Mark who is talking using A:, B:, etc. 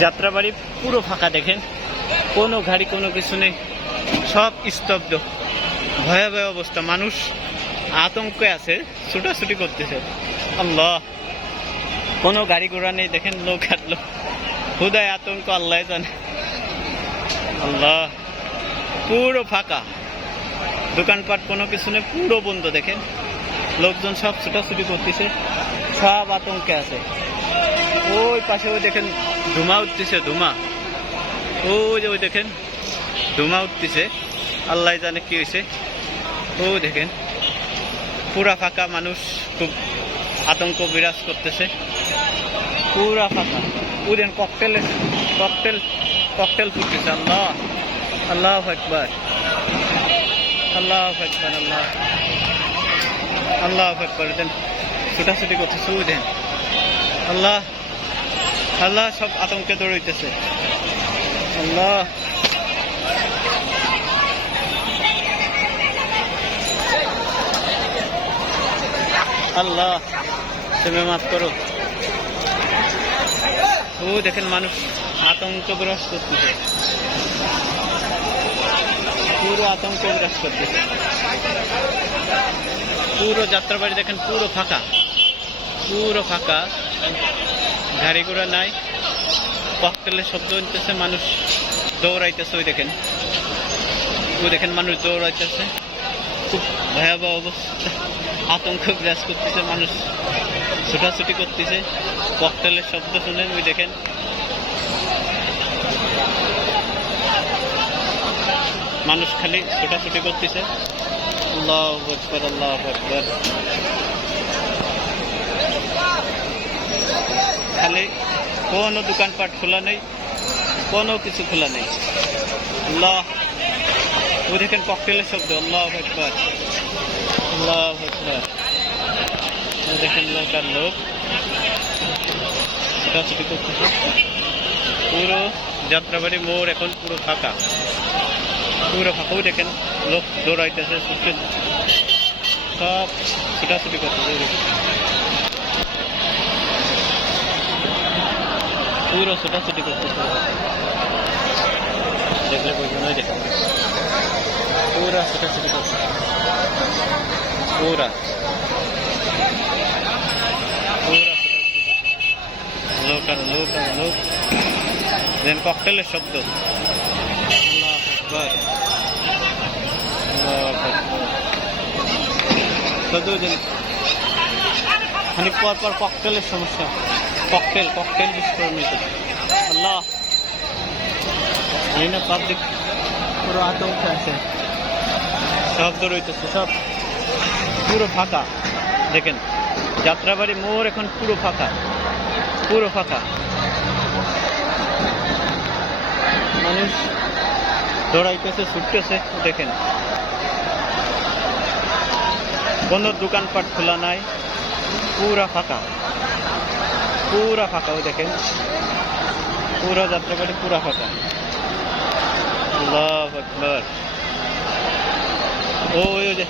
A: যাত্রাবাড়ি পুরো ফাঁকা দেখেন। কোনো গাড়ি, কোনো কিছু নেই। সব স্তব্ধ। ভয়াবহ অবস্থা। মানুষ আতঙ্কে আছে, ছুটাছুটি করতেছে। আল্লাহ। কোনো গাড়ি ঘোড়া নেই, দেখেন লোক লোক। হুদায় আতঙ্ক, আল্লাহ জানে। আল্লাহ। পুরো ফাঁকা। দোকানপাট, কোনো কিছু নেই, পুরো বন্ধ দেখেন। লোকজন সব ছুটাছুটি করতেছে। সব আতঙ্কে আছে। ওই পাশে ওই দেখেন, ধুমা উঠতেছে, ধুমা। ওই যে ওই দেখেন, ধুমা উঠতেছে। আল্লাহ জানে কি হয়েছে। ও দেখেন, পুরা ফাঁকা মানুষ, খুব আতঙ্ক বিরাজ করতেছে। পুরা ফাঁকা। ওদের ককটেল ককটেল ককটেল ফুটতেছে। আল্লাহ আল্লাহ একবার আল্লাহ একবার আল্লাহ। আল্লাহ একবার দেন। ছুটাছুটি করতেছে ও দেন আল্লাহ আল্লাহ সব আতঙ্কে দৌড়াইতেছে। আল্লাহ। আল্লাহ, তুমি মাফ করো। ও, দেখেন মানুষ আতঙ্কগ্রস্ত করতেছে পুরো আতঙ্কগ্রস্ত করতেছে পুরো যাত্রাবাড়ি দেখেন, পুরো ফাঁকা। পুরো ফাঁকা। গাড়ি ঘোড়া নাই। ককটেলের শব্দ হইতেছে, মানুষ দৌড়াইতেছে, ওই দেখেন। ওই দেখেন মানুষ দৌড়াইতেছে। খুব ভয়াবহ অবস্থা। আতঙ্ক বিরাজ করতেছে, মানুষ ছুটাছুটি করতেছে। ককটেলের শব্দ শুনেন, ওই দেখেন। মানুষ খালি ছোটাছুটি করতেছে। আল্লাহ আল্লাহ খালি কোনো দোকানপাট খোলা নেই, কোনো কিছু খোলা নেই। আল্লাহ ও দেখেন ককটেলের শব্দ, আল্লাহ দেখেন লোক। লোক পুরো যাত্রাবাড়ি মোড় এখন পুরো ফাঁকা। পুরো ফাঁকাও দেখেন লোক দৌড়াইতেছে সব ছোটাছুটি করতেছে এই দেখেন। পুরো ছোটাছুটি করতেছে। দেখলে দেখেন পুরা ছোটাছুটি করছে। পুরা। লোক আর লোক আর লোক। দেন ককটেলের শব্দ। খানিক পর পর ককটেলের সমস্যা। ককটেল ককটেল বিস্ফোরণ হয়েছে। আল্লাহ, এই না পাবলিক পুরো আতঙ্কে আছে। সব দৌড়ইতেছে সব পুরো ফাঁকা। দেখেন, যাত্রাবাড়ি মোড় এখন পুরো ফাঁকা পুরো ফাঁকা। মানুষ দৌড়াইতেছে, ছুটতেছে, দেখেন। কোনো দোকানপাট খোলা নাই, পুরা ফাঁকা। পুরা ফাঁকা ওই দেখেন। পুরা যাত্রাবাড়ি পুরা ফাঁকা। আল্লাহ আকবার। ও ওই যে